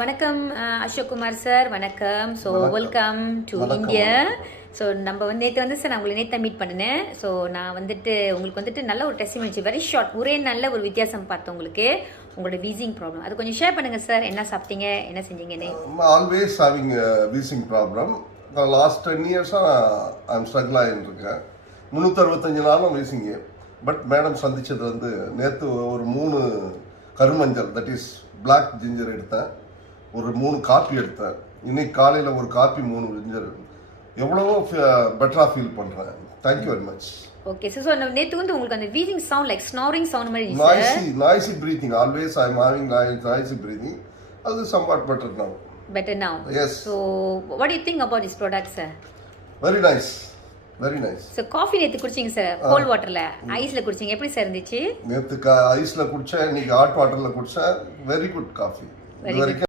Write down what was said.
வணக்கம் அசோக் குமார் சார், வணக்கம். So welcome to India. So நம்ம நேற்று சார் நான் உங்களை நேற்று மீட் பண்ணினேன். ஸோ நான் உங்களுக்கு நல்ல ஒரு டெஸ்டிமனி, வெரி ஷார்ட், ஒரே நல்ல ஒரு வித்தியாசம் பார்த்தேன் உங்களுக்கு, உங்களோட வீசிங் ப்ராப்ளம். அது கொஞ்சம் ஷேர் பண்ணுங்க சார். என்ன சாப்பிட்டீங்க, என்ன செஞ்சீங்கன்னு? Always having wheezing problem. Last 10 இயர்ஸாக ஐம் ஸ்ட்ரகிள் ஆகிட்டு இருக்கேன். 365 நாளும் வீசிங்கு. பட் மேடம் சந்திச்சது நேற்று ஒரு 3 கருமஞ்சள், தட் இஸ் பிளாக் ஜிஞ்சர் எடுத்தேன், ஒரு 3 காப்பி எடுத்தேன். இன்னைக்கு காலையில் ஒரு காப்பி 3 ஜிஞ்சர், எவ்வளவோ பெட்டராக ஃபீல் பண்ணுறேன். Thank you very much. Okay sir. நேற்று உங்களுக்கு அந்த wheezing sound like snoring sound மாதிரி இருந்துச்சு. Noisy breathing. Always I am having noisy breathing. அது somewhat better now. Better now. Yes. So what do you think about this product, sir? Very nice. Very nice. So coffee நேத்து குடிச்சீங்க sir, gold வாட்டர்ல ஐஸ்ல குடிச்சீங்க, எப்படி sir இருந்துச்சு? நேத்து ஐஸ்ல குடிச்சேன், இன்னைக்கு hot வாட்டர்ல குடிச்சேன். Very good coffee.